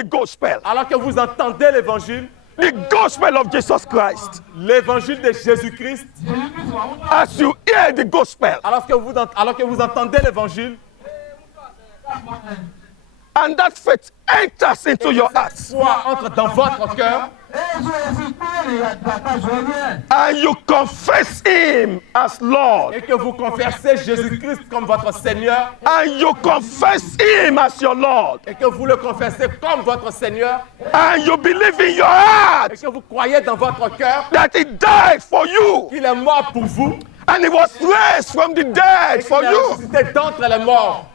the gospel. Alors que vous entendez l'évangile, The gospel of Jesus Christ. l'évangile de Jésus-Christ, As you hear the gospel, alors que vous entendez l'évangile, and that faith enters into your heart, foi entre dans votre cœur, and you confess him as Lord, et que vous confessez Jésus-Christ comme votre Seigneur, and you confess him as your Lord, et que vous le confessez comme votre Seigneur, and you believe in your heart et que vous croyez dans votre cœur that he died for you, qu'il est mort pour vous, and he was raised from the dead et for qu'il est you. ressuscité d'entre les morts.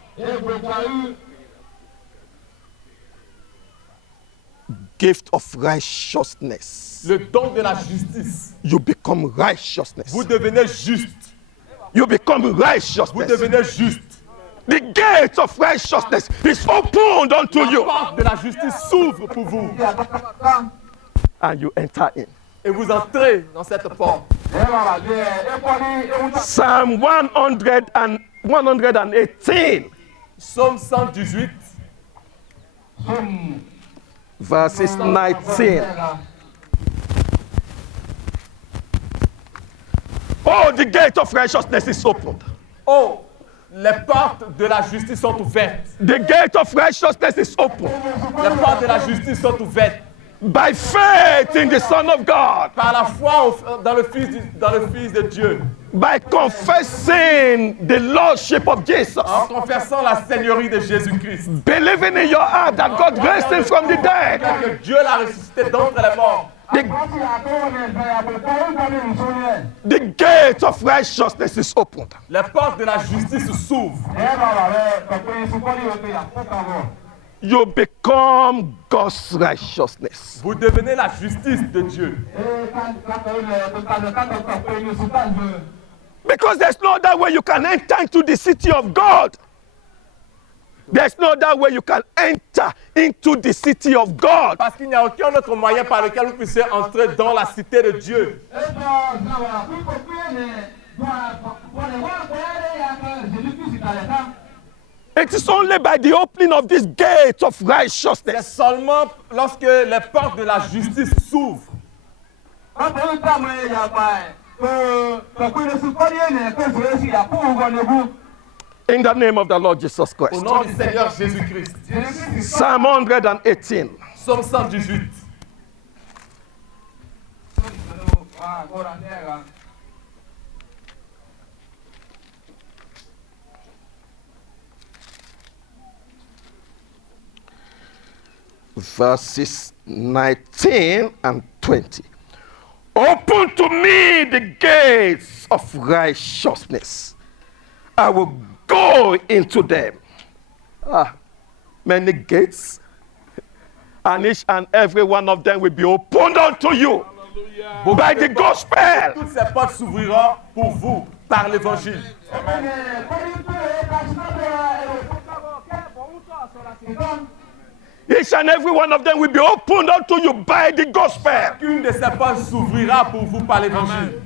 Gift of righteousness. Le don de la justice. You become righteousness. Vous devenez juste. You become Vous righteousness. devenez juste. The gate of righteousness is opened unto La you, porte de la justice s'ouvre pour vous. and you enter in. Et vous entrez dans cette porte. Psalm 118, Psaume 118, verses 19. Oh, the gate of righteousness is opened. oh, les portes de la justice sont ouvertes. The gate of righteousness is open Les portes de la justice sont ouvertes. by faith in the Son of God, Par la foi dans le Fils de Dieu. by confessing the Lordship of Jesus, En confessant la Seigneurie de Jésus-Christ. believing in your heart that God raised him from the dead. Que Dieu l'a ressuscité d'entre les morts. The gate of righteousness is opened. Les portes de la justice s'ouvrent. You become God's righteousness. Vous devenez la justice de Dieu. Because there's no other way you can enter into the city of God. There's no other way you can enter into the city of God. Parce qu'il n'y a aucun autre moyen par lequel vous puissiez entrer dans la cité de Dieu. It is only by the opening of this gate of C'est righteousness seulement lorsque les portes de la justice s'ouvrent. in the name of the Lord Jesus Au Christ. nom du Seigneur Jésus-Christ. Psalm 118. Psaume 118. Verses 19 and 20. Open to me the gates of righteousness. I will go into them. Many gates, and each and every one of them will be opened unto you by the gospel. Toutes ces portes s'ouvriront pour vous par l'évangile. Each and every one of them will be opened unto you by the gospel. Une de ces portes s'ouvrira pour vous par l'évangile.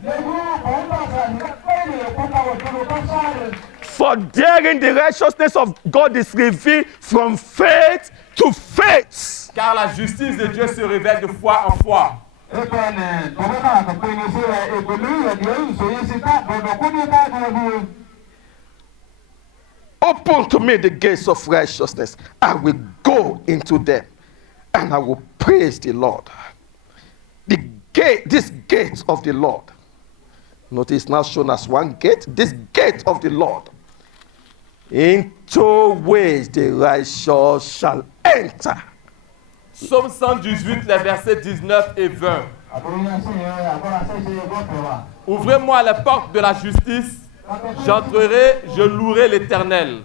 For therein the righteousness of God is revealed from faith to faith. Car la justice de Dieu se révèle de foi en foi. Open to me the gates of righteousness. I will go into them and I will praise the Lord. The gate, this gate of the Lord. Notice now shown as one gate, this gate of the Lord. Into which the righteous shall enter. Psaume 118, les versets 19 et 20. Ouvrez-moi les portes de la justice, j'entrerai, je louerai l'Éternel.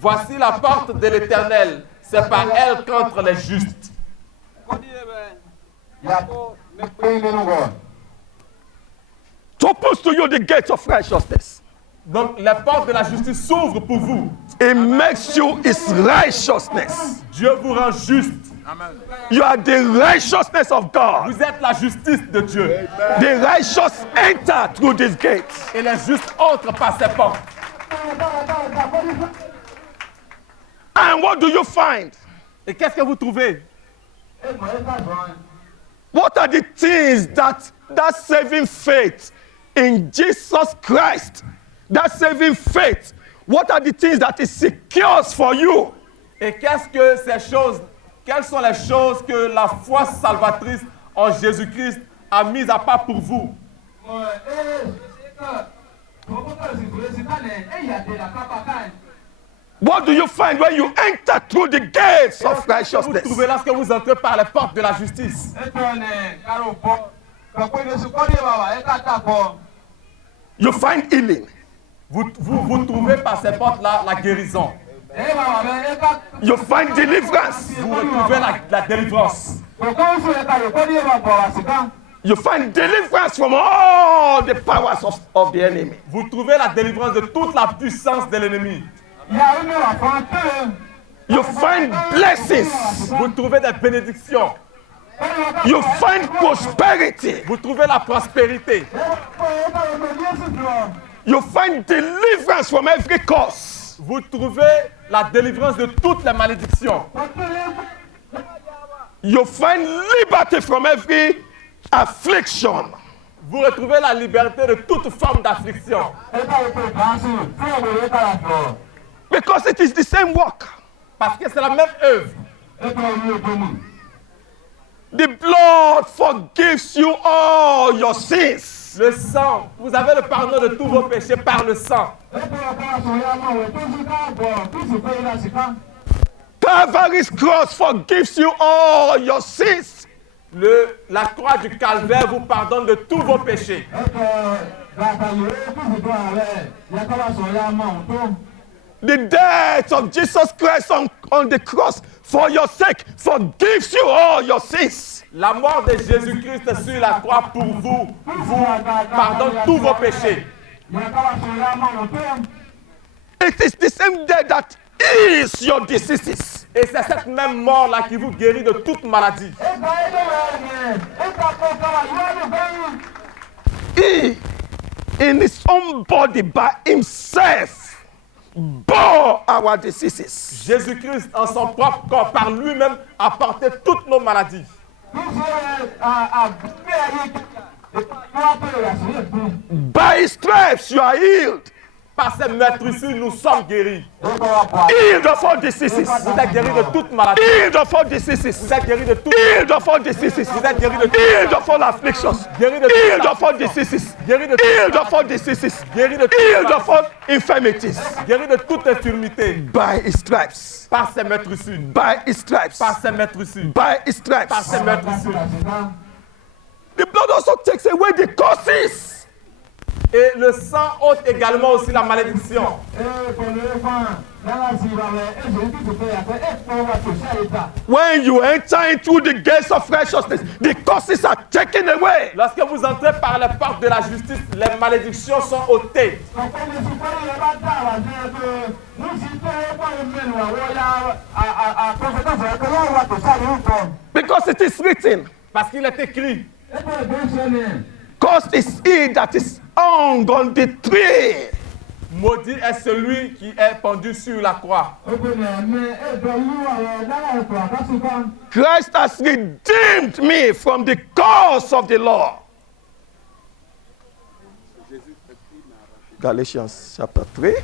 Voici la porte de l'Éternel, c'est par elle qu'entrent les justes. It opens to you the gate of righteousness. Donc les portes de la justice s'ouvrent pour vous. It makes you his righteousness. Dieu vous rend juste. You are the righteousness of God. Vous êtes la justice de Dieu. The righteous enter through these gates. Et les justes entrent par ces portes. And what do you find? Et qu'est-ce que vous trouvez? What are the things that saving faith in Jesus Christ, that saving faith, what are the things that it secures for you? Et quelles sont les choses que la foi salvatrice en Jésus-Christ a mises à part pour vous? What do you find when you enter through the gates of Vous righteousness? trouvez lorsque vous entrez par les portes de la justice. You find healing. Vous trouvez par ces portes-là la guérison. You find deliverance. Vous retrouvez la délivrance. You find deliverance from all the powers of the enemy. Vous trouvez la délivrance de toute la puissance de l'ennemi. You find blessings. Vous trouvez des bénédictions. You find prosperity. Vous trouvez la prospérité. You find deliverance from every curse. Vous trouvez la délivrance de toutes les malédictions. You find liberty from every affliction. Vous retrouvez la liberté de toute forme d'affliction. Because it is the same work. Parce que c'est la même œuvre. The blood forgives you all your sins. Le sang, vous avez le pardon de tous vos péchés par le sang. Calvary's cross forgives you all your sins. La croix du calvaire vous pardonne de tous vos péchés. The death of Jesus Christ on the cross for your sake forgives you all your sins. La mort de Jésus-Christ sur la croix pour vous pardonne tous vos péchés. It is the same death that heals your diseases. Et c'est cette même mort-là qui vous guérit de toute maladie. He, in his own body, by himself, bore our diseases. Jésus-Christ, en son propre corps, par lui-même, a porté toutes nos maladies. By his stripes, you are healed. Par ses meurtrissures, nous sommes guéris. Healed of all diseases. Vous êtes guéris de toute maladie. Healed of all diseases. Vous êtes guéris de toute Healed of all diseases. Vous êtes guéris de tout. Healed of all afflictions. Guéris de Healed toute of all diseases. Guéris de Healed toute of all diseases. Guéris de toute Healed of all infirmities. Guéris de toute infirmité. By his stripes. Par ses meurtrissures. By his stripes. Par ses meurtrissures. By his stripes. Par ses meurtrissures. The blood also takes away the curses. Et le sang ôte également aussi la malédiction. When you enter into the gates of righteousness, the curses are taken away. Lorsque vous entrez par les portes de la justice, les malédictions sont ôtées. Because it is written, Parce qu'il est écrit, cursed is he that is hung on the tree. maudit est celui qui est pendu sur la croix. Christ has redeemed me from the curse of the law. Galatians chapter 3.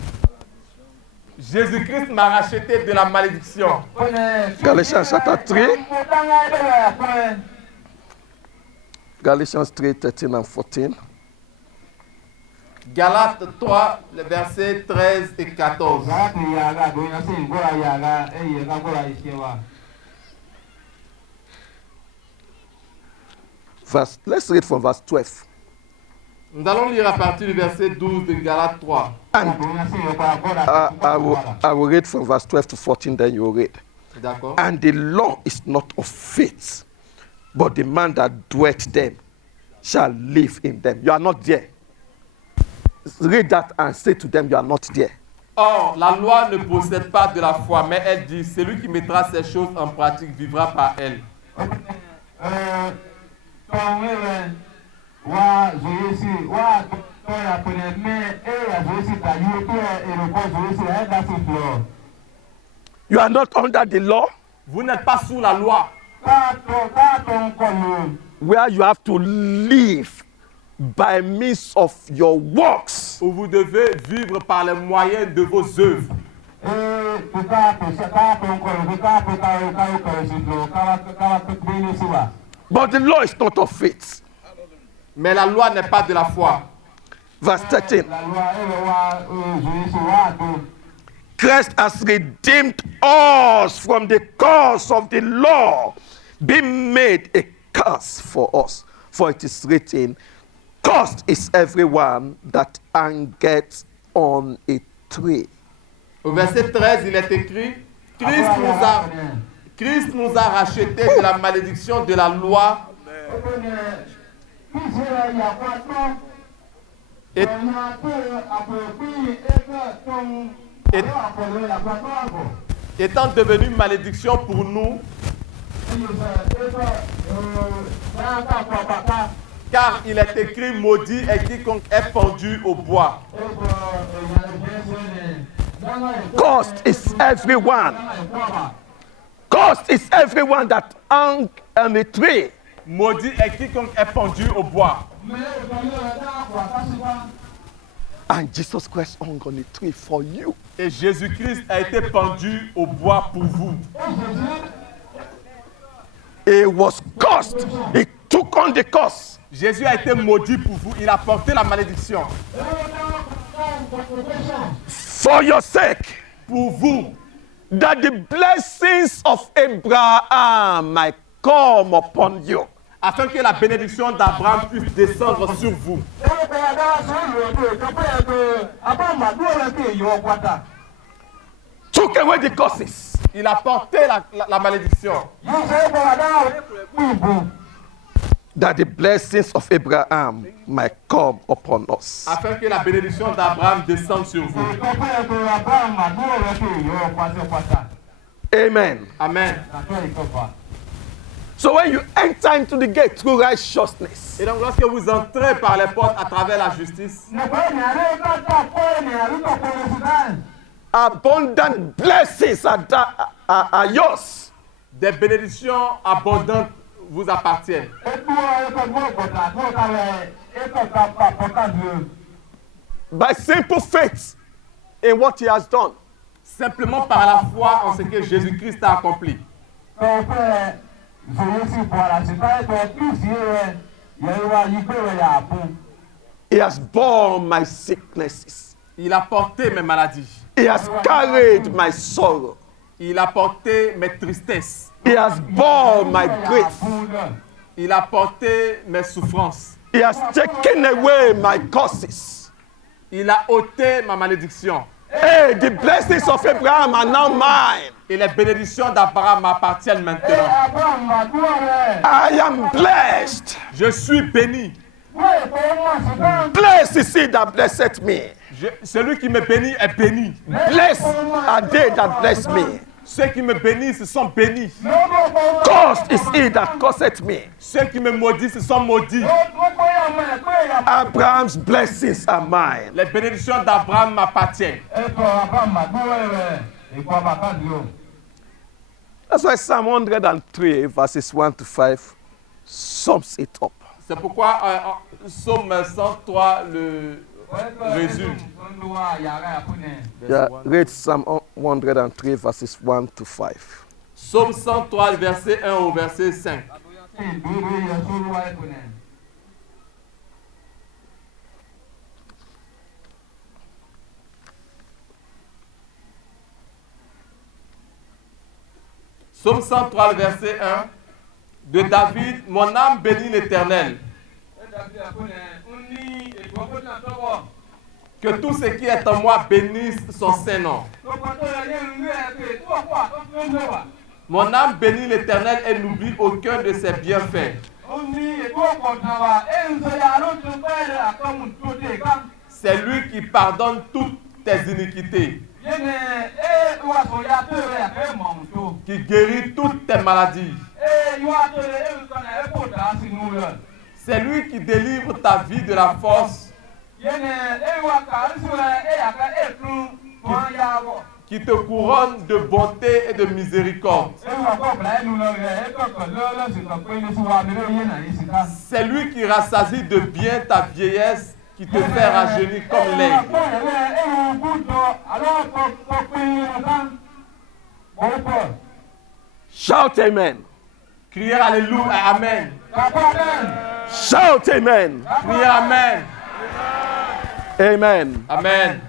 Jésus-Christ m'a racheté de la malédiction. Galatians chapter 3. Galatians 3, 13 and 14. Galates 3, les versets 13 et 14. Let's read from verse 12. Nous allons lire à partir du verset 12 de Galates 3. And I will read from verse 12 to 14, then you will read. D'accord. And the law is not of faith, but the man that doeth them shall live in them. You are not there. Read that and say to them, you are not there. Or, la loi ne possède pas de la foi, mais elle dit, celui qui mettra ces choses en pratique vivra par elle. You are not under the law Vous n'êtes pas sous la loi where you have to live by means of your works. où vous devez vivre par les moyens de vos œuvres. But the law is not of faith. Mais la loi n'est pas de la foi. Verse 13. Christ has redeemed us from the curse of the law, being made a curse for us. For it is written, cursed is everyone that hangeth on a tree. Au verset 13, il est écrit, Christ nous a rachetés de la malédiction de la loi étant devenu malédiction pour nous, car il est écrit maudit est quiconque est pendu au bois. Cursed is everyone. Cursed is everyone that hung on a tree. Maudit est quiconque est pendu au bois. And Jesus Christ hung on a tree for you. Et Jésus-Christ a été pendu au bois pour vous. He was cursed. He took on the curse. Jésus a été maudit pour vous. Il a porté la malédiction. For your sake. Pour vous. That the blessings of Abraham might come upon you. Afin que la bénédiction d'Abraham puisse descendre sur vous. Took away the curses. Il a porté la malédiction. That the blessings of Abraham might come upon us. Afin que la bénédiction d'Abraham descende sur vous. Amen. Amen. So when you enter into the gate through righteousness, Et donc lorsque vous entrez par les portes à travers la justice, abundant blessings are yours. des bénédictions abondantes vous appartiennent. By simple faith in what he has done. Simplement par la foi en ce que Jésus-Christ a accompli. He has borne my sicknesses. Il a porté mes maladies. He has carried my sorrow. Il a porté mes tristesses. He has borne my grief. Il a porté mes souffrances. He has taken away my curses. Il a ôté ma malédiction. Hey, the blessings of Abraham are now mine. Et les bénédictions d'Abraham m'appartiennent maintenant. I am blessed. Je suis béni. Blessed is he that blesseth me. Celui qui me bénit est béni. Blessed are they that bless me. Ceux qui me bénissent sont bénis. Cursed is he that curseth me. Ceux qui me maudissent sont maudits. Abraham's blessings are mine. Les bénédictions d'Abraham m'appartiennent. That's why Psalm 103 verses 1 to 5 sums it up. C'est pourquoi Psaume 103 le résume. Yeah, read Psalm 103 verses 1 to 5. Psaume 103, verset 1 au verset 5. Psaume 103, verset 1 de David, mon âme bénit l'Éternel. Que tout ce qui est en moi bénisse son Saint-Nom. Mon âme bénit l'Éternel et n'oublie aucun de ses bienfaits. C'est lui qui pardonne toutes tes iniquités, qui guérit toutes tes maladies. C'est lui qui délivre ta vie de la force, qui te couronne de bonté et de miséricorde. C'est lui qui rassasie de bien ta vieillesse, qui te fait rajeunir comme l'aigle. Shout amen. Criez Alléluia, Amen. Shout amen. Criez Amen. Amen. Amen.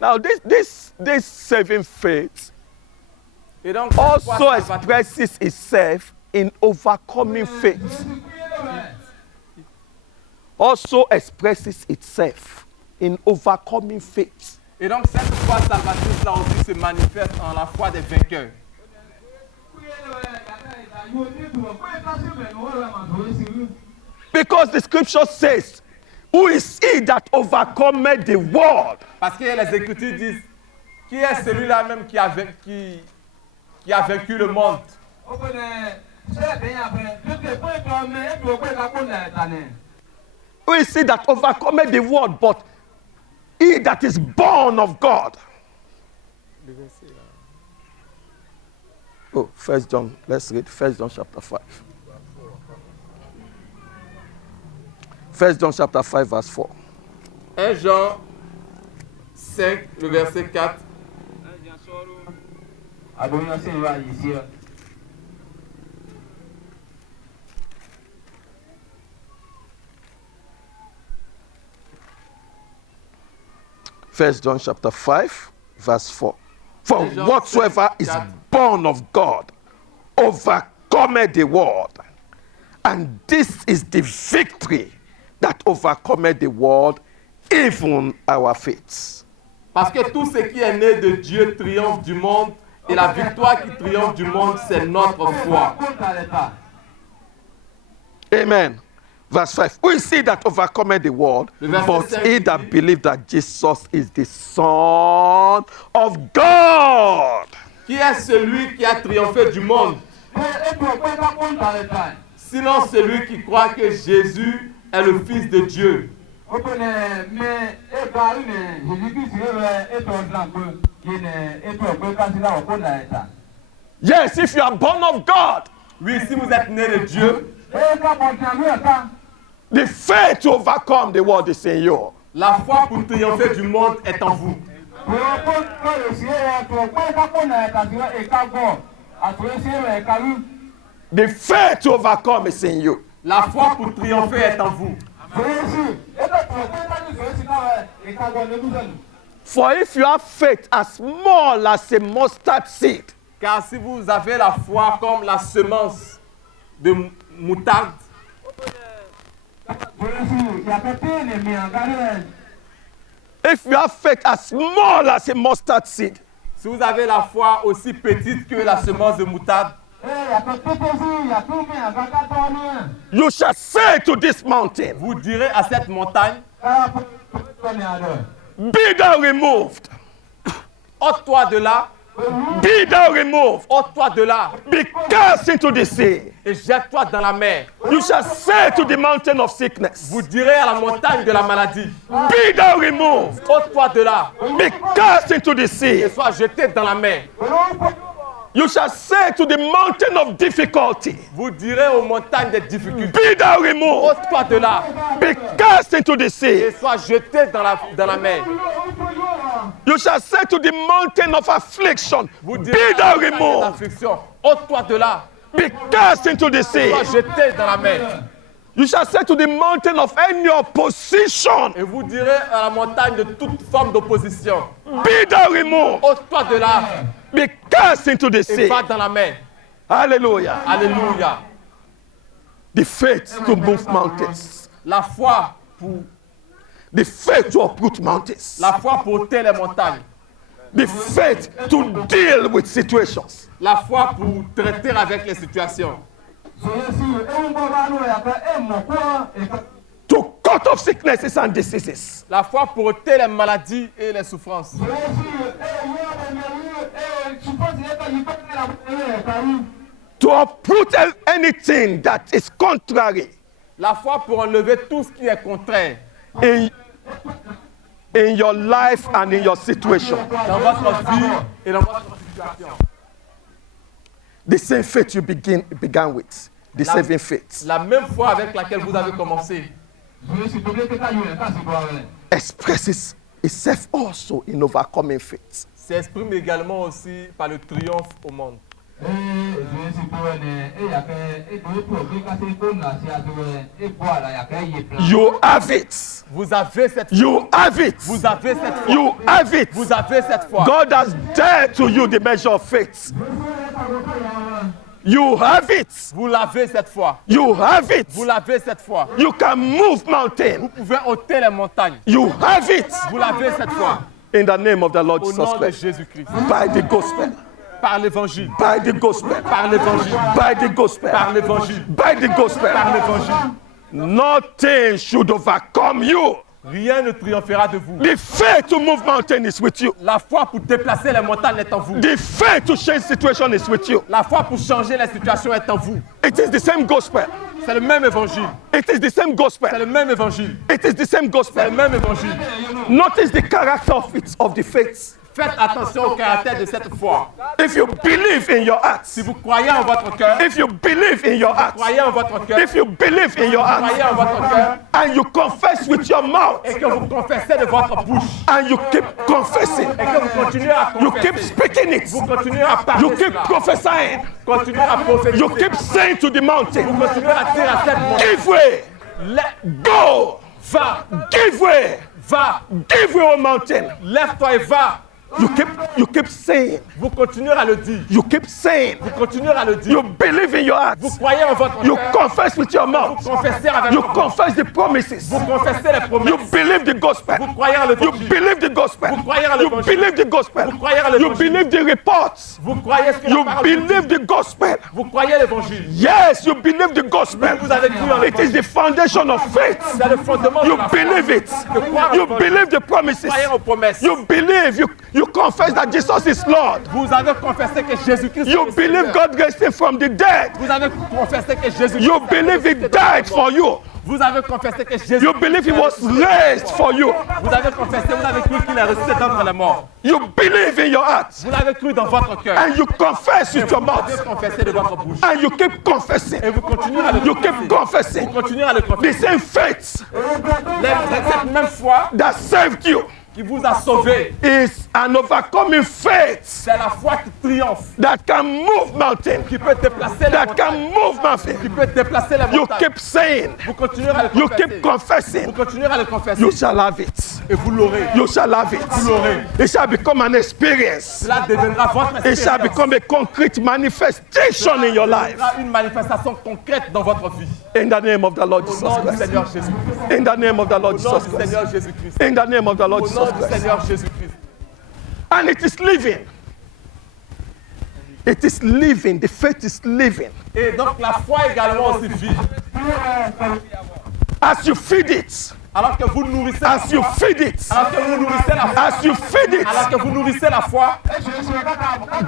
Now this saving faith Et donc, cette foi also salvatrice expresses itself in overcoming faith. Also expresses itself in overcoming faith. Et donc cette foi salvatrice là aussi se manifeste en la foi des vainqueurs. Because the scripture says, who is he that overcometh the world? Parce que les Écritures disent, qui est celui-là même qui a vaincu le monde? Who is he that overcometh the world but he that is born of God? Oh, 1 John, let's read 1 John chapter 5. 1 John chapter 5 verse 4. 1 Jean 5, le verset 4. First John chapter 5 verse 4. For John whatsoever 5, is 4. born of God overcometh the world. And this is the victory that overcometh the world, even our faith. Parce que tout ce qui est né de Dieu triomphe du monde, et la victoire qui triomphe du monde, c'est notre foi. Amen. Verse 5. We see that overcometh the world, Le verset but 5 he that believe that Jesus is the Son of God. Qui est celui qui a triomphé du monde? Sinon celui qui croit que Jésus est le Fils de Dieu. Yes, if you are born of God, Oui, si vous êtes né de Dieu, the faith to overcome the world is in you. la foi pour triompher du monde est en vous. The faith to overcome is in you. La foi pour triompher est en vous. For if you have faith as small as a mustard seed, Car si vous avez la foi comme la semence de moutarde, if you have faith as small as a mustard seed, si vous avez la foi aussi petite que la semence de moutarde, you shall say to this mountain, vous direz à cette montagne, be thou removed, ôte-toi de là, be thou removed, ôte-toi de là, be cast into the sea. et jette-toi dans la mer. You shall say to the mountain of sickness, Vous direz à la montagne de la maladie, be thou removed, ôte-toi de là, be cast into the sea. et sois jeté dans la mer. You shall say to the mountain of difficulty, Vous direz aux montagnes des difficultés, be thou removed, ôte-toi de là, be cast into the sea. et sois jeté dans la mer. You shall say to the mountain of affliction, Vous be direz thou à la montagne removed, d'affliction, ôte-toi de là, be cast into the sea. sois jeté dans la mer. You shall say to the mountain of any opposition, Et vous direz à la montagne de toute forme d'opposition, be thou removed, ôte-toi de là, be cast into the et sea. va dans la mer. Hallelujah. Alléluia. The faith to move mountains. La foi pour, The faith to uproot mountains. la foi pour ôter les montagnes. The faith to deal with situations. La foi pour traiter avec les situations. To cut off sicknesses and diseases. La foi pour ôter les maladies et les souffrances. To uproot anything that is contrary La foi pour enlever tout ce qui est contraire in your life and in your situation. dans votre vie et dans votre situation. The same faith you began with, the saving faith, La même foi avec laquelle vous avez commencé expresses itself also in overcoming faith. s'exprime également aussi par le triomphe au monde. You have it. Vous avez cette foi. You have it. Vous avez cette foi. You have it. Vous avez cette foi. God has dealt to you the measure of faith. You have it. Vous l'avez cette foi. You have it. Vous l'avez cette foi. You can move mountains. Vous pouvez ôter les montagnes. You have it. Vous l'avez cette foi. In the name of the Lord Au Jesus nom de Christ. Jésus-Christ. By the gospel. Par l'évangile. By the gospel. Par l'évangile. By the gospel. Par l'évangile. By the gospel. Par l'évangile. Nothing should overcome you. Rien ne triomphera de vous. The faith to move mountain is with you. La foi pour déplacer les montagnes est en vous. The faith to change situation is with you. La foi pour changer les situations est en vous. It is the same gospel. C'est le même évangile. It is the same C'est gospel. le même évangile. It is the same C'est le gospel. même évangile. Notice the character of the faith. Faites attention au caractère de cette foi. If you believe in your heart, Si vous croyez en votre cœur, if you believe in your heart, croyez en votre cœur, if you believe in your croyez heart, en votre cœur, and you confess with your mouth, et que vous confessez de votre bouche, and you keep confessing, et que vous continuez à you keep confesser, speaking it, vous continuez à parler, you keep cela. prophesying, Continuez à prophétiser, you keep saying to the mountain, vous continuez à dire à cette montagne, give way, go, va, give way, va, give way, O mountain. lève-toi et va. You keep saying, Vous continuez à le dire, you keep saying, vous continuez à le dire. you believe in your heart, Vous croyez en votre you cœur, confess with your vous mouth, confessez avec you votre bouche, confess the promises, vous confessez les you promesses, believe the gospel, vous croyez en you l'évangile, believe the gospel, Vous croyez en you l'évangile. believe the gospel, Vous croyez en you l'évangile. believe the reports, vous croyez ce que la you parole vous dit. believe the gospel. Vous croyez l'évangile. Yes, you believe the gospel. Vous avez cru en It is the foundation of faith. C'est le fondement You de la foi. believe it. De croire You en believe the promises. Croyez aux promesses. You believe. You confess that Jesus is Lord. Vous avez confessé que Jésus-Christ est You le believe Seigneur. God raised him from the dead. Vous avez confessé que Jésus-Christ You believe he died for you. Vous avez confessé que Jésus You believe he was raised for you. Vous avez confessé, vous avez cru qu'il est ressuscité d'entre les morts. You believe in your heart. Vous l'avez cru dans votre cœur. And you confess with your Vous mouth. avez confessé de votre bouche. And you keep confessing. Et vous continuez à le You confesser. keep confessing. Vous continuez à le The confesser. same faith Cette même foi that saved you qui vous a sauvé, is an overcoming faith c'est la foi qui triomphe, that can move mountains. qui peut déplacer les That montagnes. can move Qui mountains. peut déplacer les You montagnes. keep saying, Vous continuez à le you confesser. keep confessing, Vous continuez à le confesser. you shall have it. Et vous l'aurez. You shall have it. Vous l'aurez. It shall become an experience. Cela deviendra votre It shall expérience. become a concrete manifestation in your life. Cela deviendra une manifestation concrète dans votre vie. In the name of the Lord Au Jesus nom du Christ. Seigneur Jésus-Christ. In the name of the Lord Au nom Jesus du Christ. Seigneur Jésus-Christ. In the name of the Lord Au nom Jesus du Christ. Seigneur Jésus-Christ. And it is living. It is living. The faith is living. Et donc la foi également aussi vit. As you feed it, Alors que vous nourrissez la as you foi. feed it, Alors que vous nourrissez la foi. as you feed it Alors que vous nourrissez la foi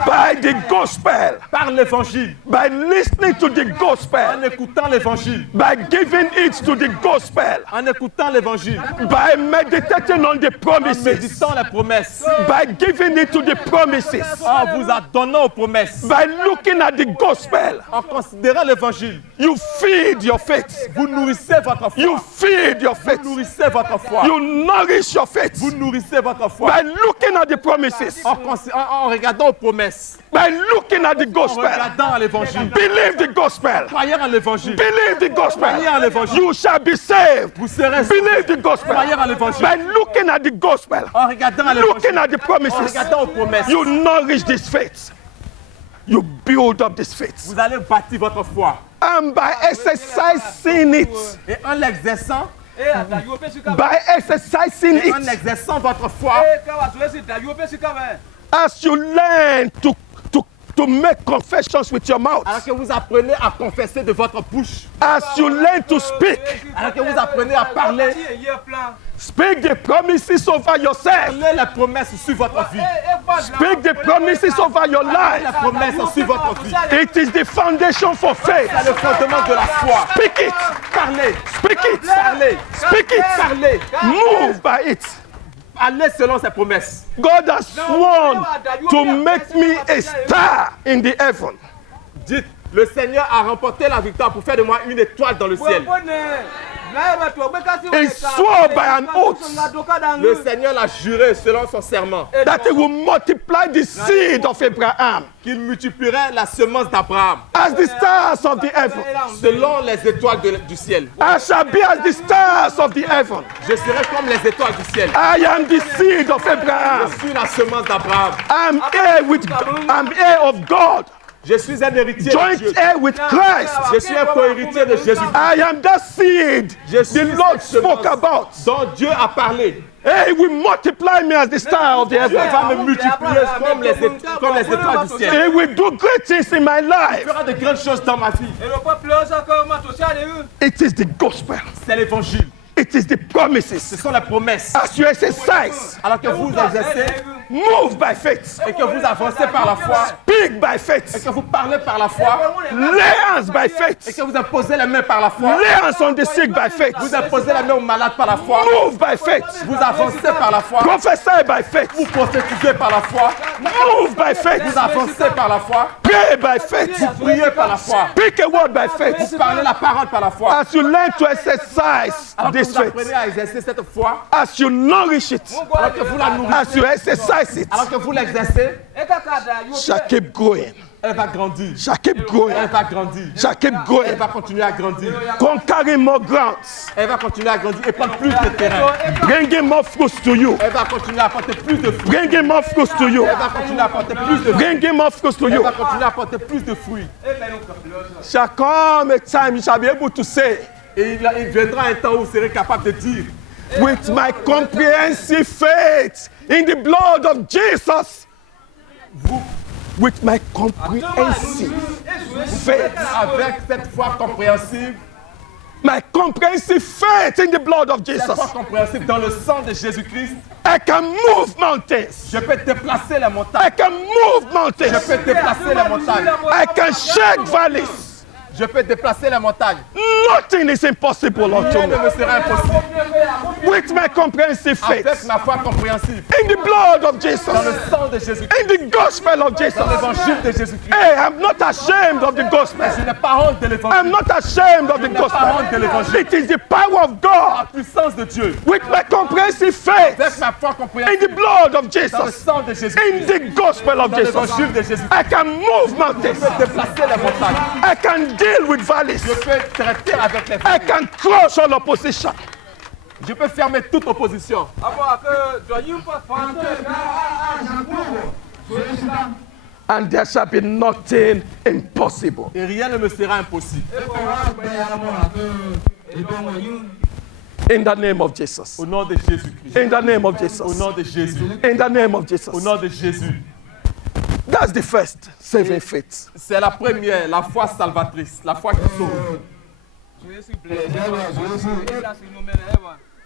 by the gospel, par l'évangile. by listening to the En gospel, écoutant l'évangile. by giving it to the gospel, En écoutant l'évangile. by meditating on the En promises, méditant les promesses. by giving it to the promises, En vous adonnant aux promesses. by looking at the gospel, En considérant l'évangile. you feed your faith. Vous nourrissez votre foi. You feed your faith. Vous nourrissez votre foi. You nourish your faith Vous nourrissez votre foi. by looking at the promises, En regardant aux promesses. by looking at the En gospel. regardant à l'évangile. Believe the gospel. Croyez en l'évangile. Believe the gospel. Croyez en l'évangile. You shall be saved. Vous serez sauvés. Believe the gospel. Croyez en l'évangile. By looking at the gospel, En regardant à looking l'évangile. at the En promises, regardant aux promesses. you nourish this faith. You build up this faith. Vous allez bâtir votre foi. And by exercising it, Et en l'exerçant, by exercising en it, exerçant votre foi, as you learn to make confessions with your mouth, alors que vous apprenez à confesser de votre bouche, as you learn to speak, alors que vous apprenez à parler, speak the promises over yourself, parlez les promesses sur votre vie. speak the promises over your Les life. promesses sur votre vie. It is the foundation for faith. C'est le fondement de la foi. Speak it, Parlez, speak it, parlez, speak it, parlez. move by it. aller selon ses promesses. God has sworn to make me a star in the heaven. Dites, le Seigneur a remporté la victoire pour faire de moi une étoile dans le ciel. He swore by an oath Le Seigneur l'a juré selon son serment that he will multiply the seed of Abraham qu'il multiplierait la semence d'Abraham as the stars of the heaven. selon les étoiles du ciel. I shall be as the stars of the heaven. Je serai comme les étoiles du ciel. I am the seed of Je Abraham. suis la semence d'Abraham. I'm heir of God, Je suis un héritier de joint Dieu. heir with Christ. Je suis un co-héritier de Jésus. I am that seed Je suis the Lord cette spoke semence about. dont Dieu a parlé. Hey, he will multiply me as the star of the Dieu heaven. va me multiplier comme les étoiles du ciel. He will do great things in my Il life. fera de grandes choses dans ma vie. It is the gospel. C'est l'évangile. It is the Ce promises. sont les promesses. As you exercise, Alors que vous exercez move by faith, et que vous avancez par la foi speak by et faith, que vous parlez par la foi lay hands by et faith, que vous imposez les mains par la foi, lay hands on the sick by faith, vous imposez les mains aux malades par la foi, move by faith, vous avancez par la foi, prophesy by faith, vous prophétisez par la foi, move by vous faith, avancez par la foi, pray by faith, vous priez par la foi, speak a word by faith. vous parlez la parole par la foi. As you learn to exercise Alors que this vous apprenez faith, à exercer cette foi, as you nourish it, alors que vous la as nourrissez, you exercise it, alors que vous l'exercez, shall keep growing, elle va grandir, shall keep growing, elle va grandir, shall keep elle growing, va continuer à grandir, conquering more grounds, elle va continuer à grandir et prendre plus de terrain. bringing more fruits to you, Elle va continuer à apporter plus de fruits. bringing more fruits to you, Elle va continuer à apporter plus de fruits. bringing more fruits to Elle you. va continuer à apporter plus de fruits. Shall come a time you shall be able to say, Et il viendra un temps où vous serez capable de dire, with my comprehensive faith in the blood of Jesus, with my comprehensive faith, avec cette foi compréhensive, my comprehensive faith in the blood of cette foi Jesus, compréhensive dans le sang de Jésus-Christ, I can move mountains. je peux déplacer les I montagnes. can move Je mountains. peux déplacer les montagnes. I can shake valleys. Je peux déplacer les montagnes. Nothing is impossible unto Rien ne me. me sera impossible. With my comprehensive Avec faith ma foi compréhensive in the blood of dans le Jesus, sang de Jésus-Christ, in the gospel of dans Jesus. l'évangile de Jésus-Christ. Hey, I'm not ashamed of the gospel. Je n'ai pas honte de I'm l'évangile. not ashamed of the Je n'ai pas honte de gospel. l'évangile. It is the power of La God puissance de Dieu. with my comprehensive faith Avec ma foi in compréhensive the blood of dans le Jesus, sang de Jésus-Christ. in the gospel of Dans Jesus. l'évangile de Jésus-Christ. I can move mountains. Je peux déplacer les montagnes. I can deal with valleys. Je peux traiter avec les I vallées. can crush all opposition. Je peux fermer toute opposition. And there shall be nothing impossible. Et rien ne me sera impossible. In the name of Jesus. Au nom de Jésus-Christ. In the name of Au Jesus. nom de Jésus. In the name of Au Jesus. nom de Jésus. That's the first saving faith. C'est la première, la foi salvatrice, la foi qui sauve.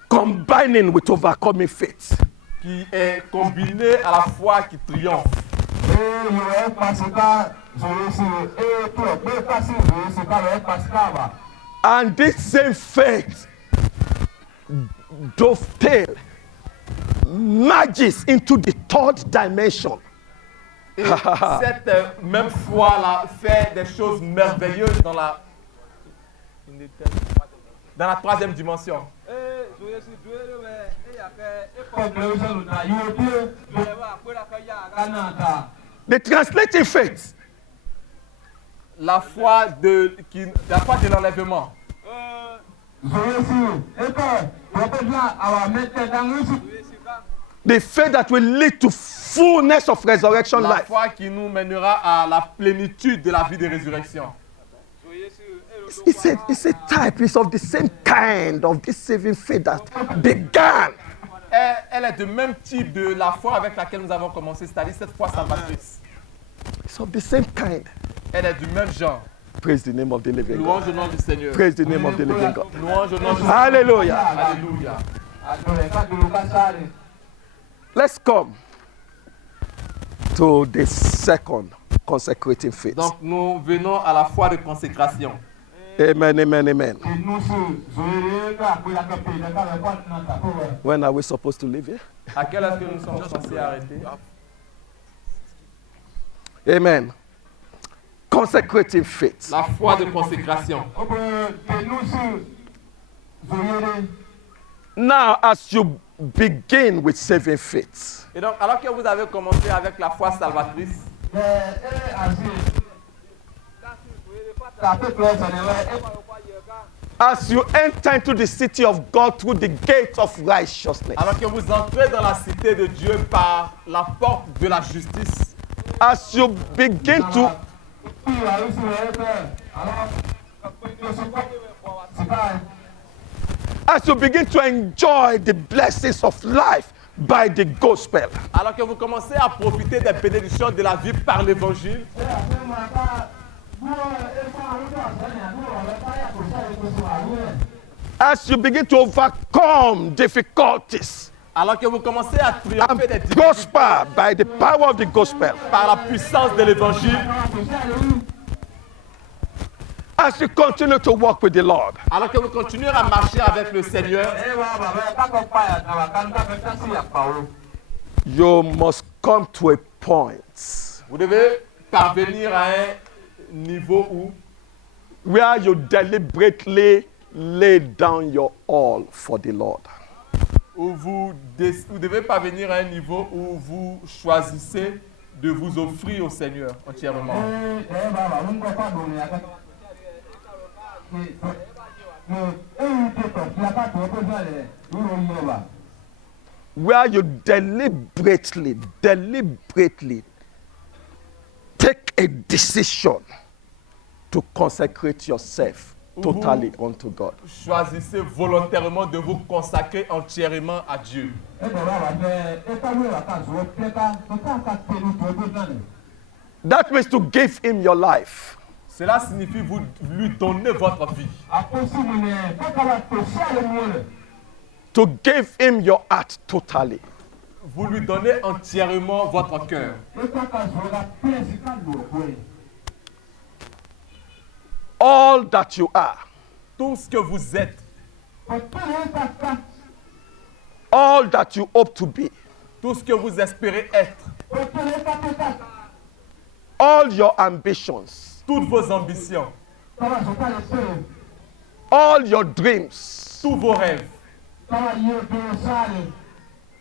Combining with overcoming faith. Qui est combinée à la foi qui triomphe. And this same faith dovetail merges into the third dimension. Et cette même foi-là fait des choses merveilleuses dans la troisième dimension. The translating faith La foi de l'enlèvement. the faith that will lead to fullness of resurrection La life. foi qui nous mènera à la plénitude de la vie de résurrection. It's a type, it's of the same kind of this saving faith that began. Elle est du même type de la foi avec laquelle nous avons commencé, c'est-à-dire cette foi salvatrice. It's of the same kind. Elle est du même genre. Praise the name of the living God. Louange au nom du Seigneur. Praise the name of the living God. Louange au nom du Seigneur. Hallelujah. Alléluia. Let's come to the second consecrating faith. Donc nous venons à la foi de consécration. Amen, amen, amen. When are we supposed to leave here? À quelle heure est-ce que nous sommes censés arrêter? Amen. Consecrating faith. La foi de consécration. Now, as you begin with saving faith, Et donc, alors que vous avez commencé avec la foi salvatrice, as you enter into the city of God through the gate of righteousness, alors que vous entrez dans la cité de Dieu par la porte de la justice, as you begin to enjoy the blessings of life by the gospel, alors que vous commencez à profiter des bénédictions de la vie par l'évangile, as you begin to overcome difficulties alors que vous commencez à triompher des and difficultés prosper by the power of the gospel, par la puissance de l'évangile, as you continue to walk with the Lord, alors que vous continuez à marcher avec le Seigneur, you must come to a point vous devez parvenir à un niveau where you deliberately lay down your all for the Lord. où vous devez parvenir à un niveau où vous choisissez de vous offrir au Seigneur entièrement. Where you deliberately take a decision to consecrate yourself totally unto God. Choisissez volontairement de vous consacrer entièrement à Dieu. That means to give Him your life. Cela signifie vous lui donner votre vie. To give Him your heart totally. Vous lui donnez entièrement votre cœur. All that you are. Tout ce que vous êtes, All that you hope to be. tout ce que vous espérez être, All your ambitions. toutes vos ambitions, All your dreams. tous vos rêves,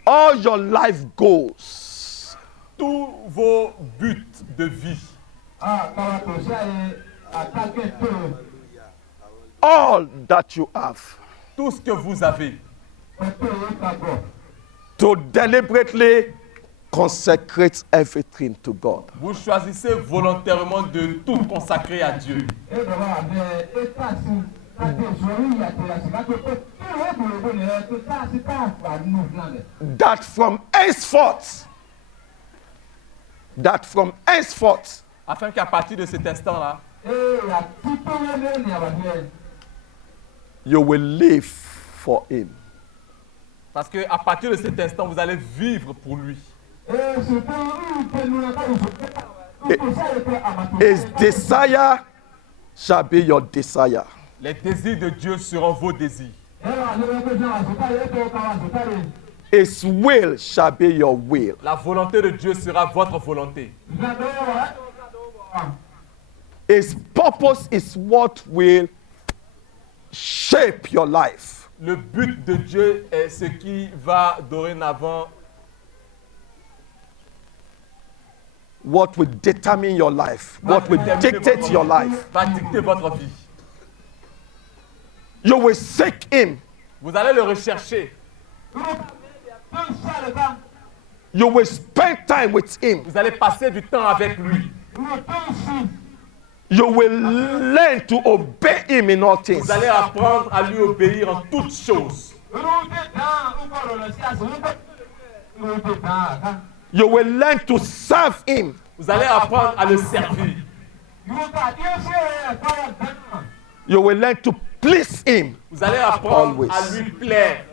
All your life goals. tous vos buts de vie, All that you have. tout ce que vous avez, To deliberately consecrate everything to God. vous choisissez volontairement de tout consacrer à Dieu. That from henceforth, Afin qu'à partir de cet instant-là, you will live for Him. parce qu'à partir de cet instant, vous allez vivre pour lui. His desire shall be your desire. Les désirs de Dieu seront vos désirs. His will shall be your will. La volonté de Dieu sera votre volonté. His purpose is what will shape your life. Le but de Dieu est ce qui va dorénavant, What will determine your life. What will dictate your life. va dicter votre vie. You will seek Him. Vous allez le rechercher. You will spend time with Him. Vous allez passer du temps avec lui. You will learn to obey Him in all things. Vous allez apprendre à lui obéir en toutes choses. You will learn to serve Him. Vous allez apprendre à le servir. You will learn to please Him. Vous allez apprendre Always. à lui plaire.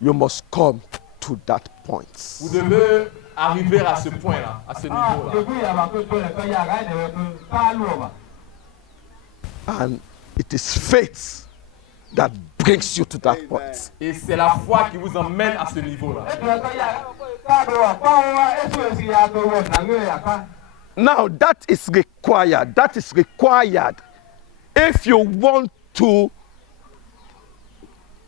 You must come to that point. Vous devez arriver à ce point-là, à ce niveau-là. And it is faith that brings you to that point. Et c'est la foi qui vous emmène à ce niveau-là. Now that is required. That is required if you want to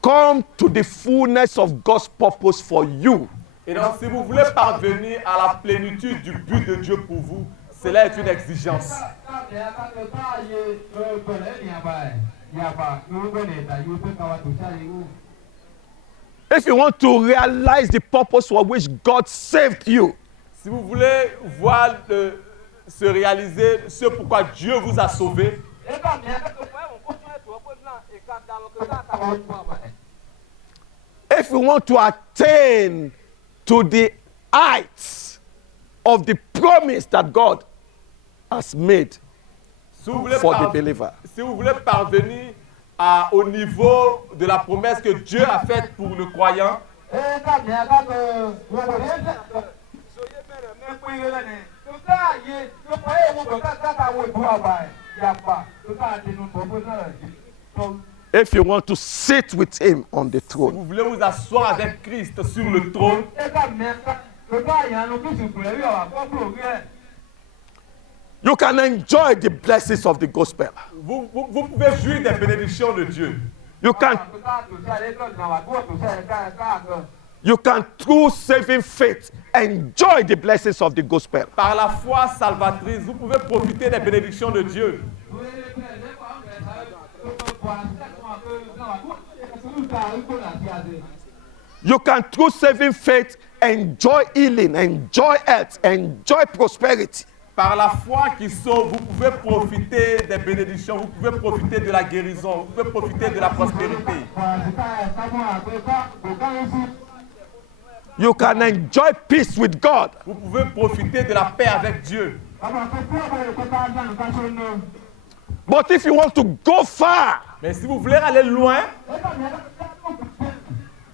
come to the fullness of God's purpose for you. Et donc, si vous voulez parvenir à la plénitude du but de Dieu pour vous, cela est une exigence. If you want to realize the purpose for which God saved you, Si vous voulez voir se réaliser ce pourquoi Dieu vous a sauvé, if you want to attain to the heights of the promise that God has made si vous voulez, for the believer, si vous voulez parvenir au niveau de la promesse que Dieu a faite pour le croyant, if you want to sit with him on the si throne, vous voulez vous asseoir avec Christ sur le trône, you can enjoy the blessings of the gospel. vous pouvez jouir des bénédictions de Dieu. You can through saving faith enjoy the blessings of the gospel. Par la foi salvatrice, vous pouvez profiter des bénédictions de Dieu. You can through saving faith enjoy healing, enjoy health, enjoy prosperity. Par la foi qui sauve, vous pouvez profiter des bénédictions, vous pouvez profiter de la guérison, vous pouvez profiter de la prospérité. You can enjoy peace with God. Vous pouvez profiter de la paix avec Dieu. But if you want to go far Mais si vous voulez aller loin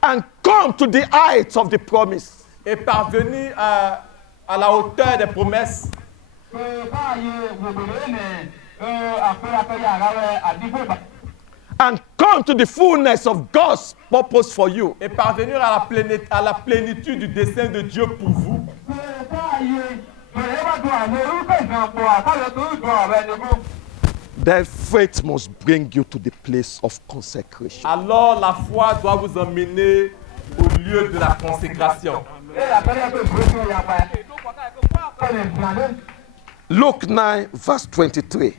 and come to the heights of the promise, et parvenir à la hauteur des promesses, and come to the fullness of God's purpose for you, et parvenir à la plénitude du dessein de Dieu pour vous, then faith must bring you to the place of consecration. alors la foi doit vous emmener au lieu de la consécration. Luke 9, verse 23.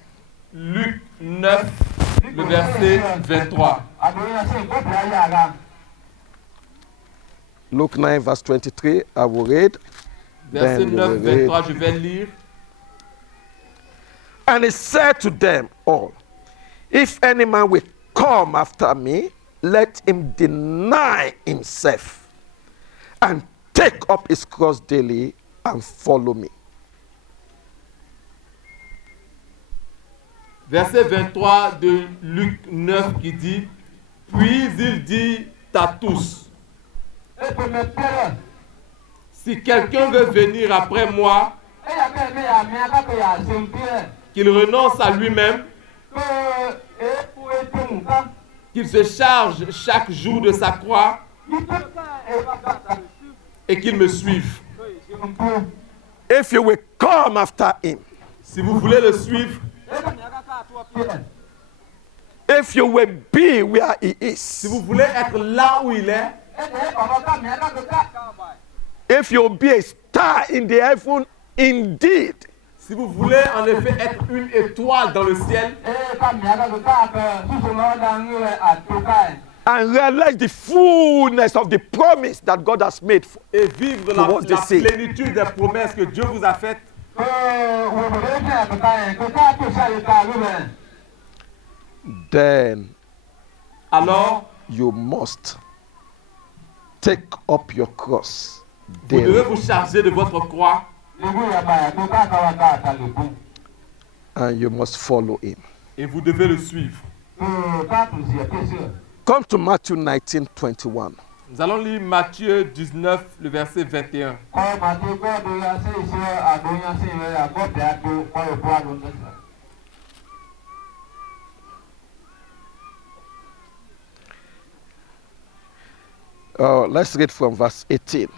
Luc 9, le verset 23. Luke 9, verse 23, I will read. Verset Then you 9, will read. 23, je vais lire. And he said to them all, if any man will come after me, let him deny himself and take up his cross daily and follow me. Verset 23 de Luc 9 qui dit, puis il dit à tous, si quelqu'un veut venir après moi, qu'il renonce à lui-même, qu'il se charge chaque jour de sa croix et qu'il me suive. If you will come after him, Si vous voulez le suivre, if you will be where he si is, vous voulez être là où il est, if you will be a star in the heaven indeed, si vous voulez en effet être une étoile dans le ciel and realize the fullness of the promise that God has made for, et vivre Towards the la sea. plénitude des promesses que Dieu vous a faites, then alors you must take up your cross vous devez daily vous charger de votre croix and you must follow him. et vous devez le suivre. Come to Matthew 19:21. Nous allons lire Matthieu 19, le verset 21. Let's read from verse 18.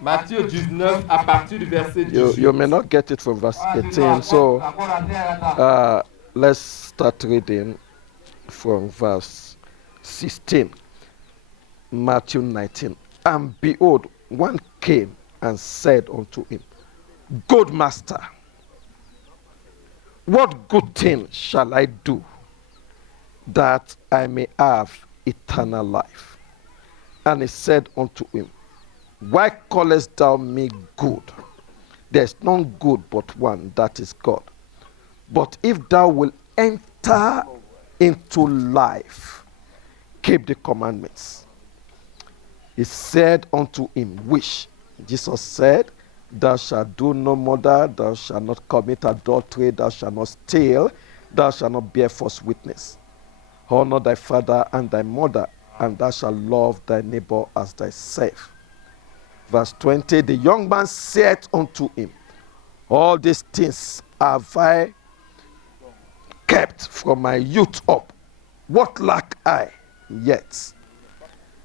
Matthieu 19 à partir du verset 18. You may not get it from verse 18, so let's start reading from verse 16. Matthew 19. And behold, one came and said unto him, Good master, what good thing shall I do that I may have eternal life? And he said unto him, Why callest thou me good? There is none good but one, that is God. But if thou wilt enter into life, keep the commandments. He said unto him, Which? Jesus said, Thou shalt do no murder, thou shalt not commit adultery, thou shalt not steal, thou shalt not bear false witness. Honor thy father and thy mother, and thou shalt love thy neighbor as thyself. Verse 20, the young man said unto him, All these things have I kept from my youth up. What lack I yet?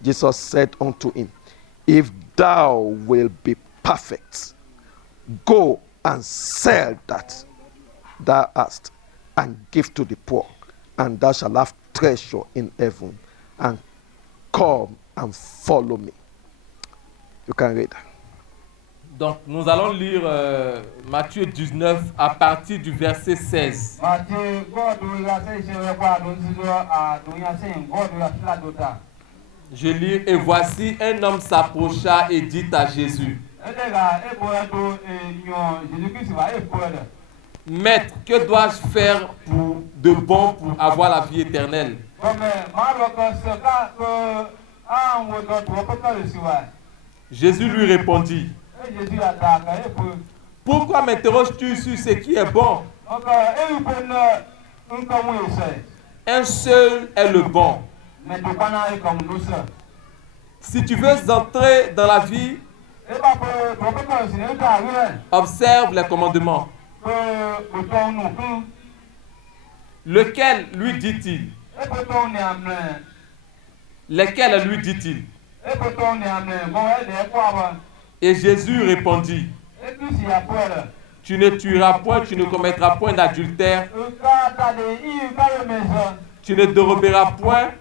Jesus said unto him, If thou wilt be perfect, go and sell that thou hast, and give to the poor, and thou shalt have treasure in heaven, and come and follow me. You can read. Donc, nous allons lire Matthieu 19 à partir du verset 16. Je lis, et voici un homme s'approcha et dit à Jésus, Maître, que dois-je faire de bon pour avoir la vie éternelle? Jésus lui répondit, Pourquoi m'interroges-tu sur ce qui est bon? Un seul est le bon. Si tu veux entrer dans la vie, observe les commandements. Lequel lui dit-il? Lesquels lui dit-il? Et Jésus répondit, Tu ne tueras point, tu ne commettras point d'adultère, tu ne déroberas point,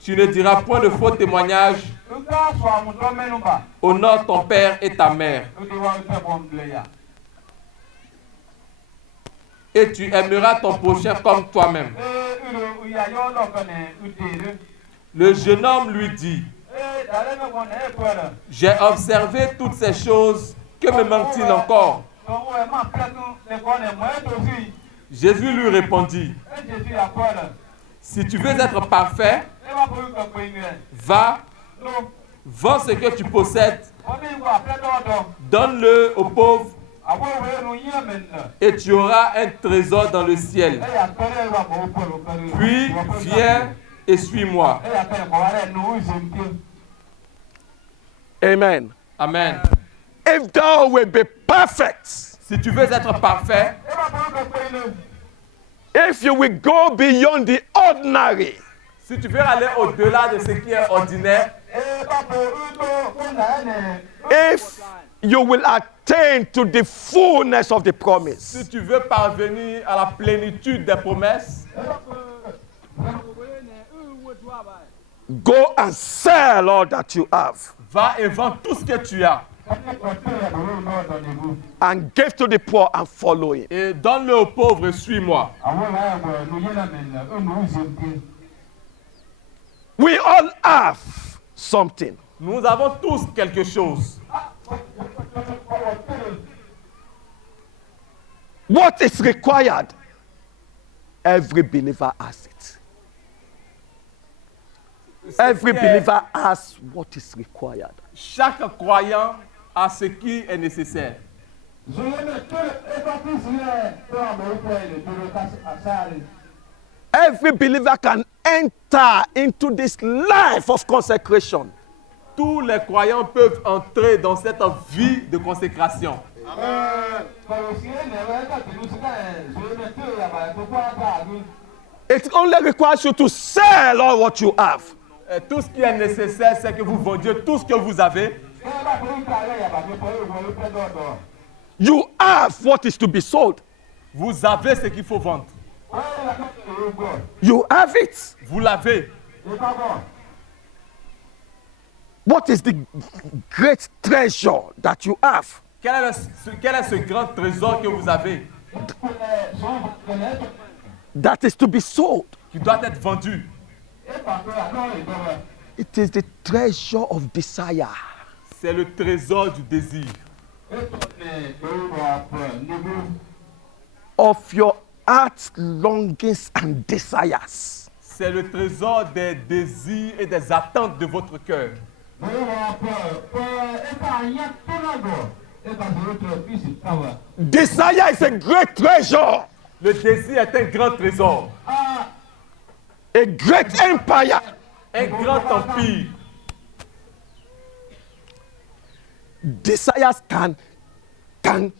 tu ne diras point de faux témoignages, honore ton père et ta mère, et tu aimeras ton prochain comme toi-même. Le jeune homme lui dit, J'ai observé toutes ces choses, que me manque-t-il encore? Jésus lui répondit, Si tu veux être parfait, va, vends ce que tu possèdes, donne-le aux pauvres, et tu auras un trésor dans le ciel. Puis viens et suis-moi. Amen. Amen. If thou wilt be perfect, Si tu veux être parfait, if you will go beyond the ordinary, si tu veux aller au-delà de ce qui est ordinaire, if you will attain to the fullness of the promise, si tu veux parvenir à la plénitude des promesses, go and sell all that you have va et vends tout ce que tu as and give to the poor and follow him. et donne-le aux pauvres et suis-moi. We all have something. Nous avons tous quelque chose. What is required? Every believer has it. Every believer has what is required. Chaque croyant a ce qui est nécessaire. Every believer can enter into this life of consecration. Tous les croyants peuvent entrer dans cette vie de consécration. It only requires you to sell all what you have. Et tout ce qui est nécessaire, c'est que vous vendiez tout ce que vous avez. You have what is to be sold. Vous avez ce qu'il faut vendre. You have it. Vous l'avez. What is the great treasure that you have? Quel est ce grand trésor que vous avez That is to be sold. qui doit être vendu? It is the treasure of desire. C'est le trésor du désir. Of your heart's longings and desires. C'est le trésor des désirs et des attentes de votre cœur. Desire is a great treasure. Le désir est un grand trésor, A great empire. un grand empire. Desires can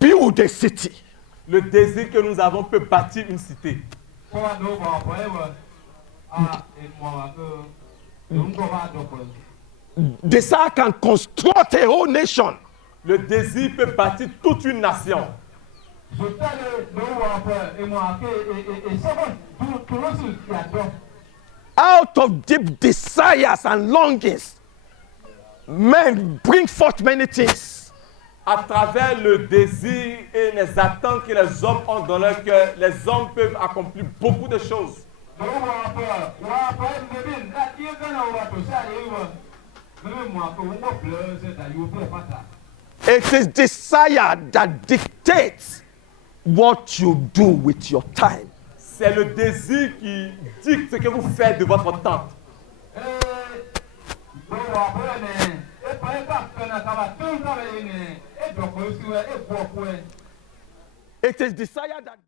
build a city. Le désir que nous avons peut bâtir une cité. Desire can construct a whole nation. Le désir peut bâtir toute une nation. Out of deep desires and longings, men bring forth many things. À travers le désir et les attentes que les hommes ont dans leur cœur, les hommes peuvent accomplir beaucoup de choses. It is desire that dictates what you do with your time. C'est le désir qui dicte ce que vous faites de votre temps. It is desire that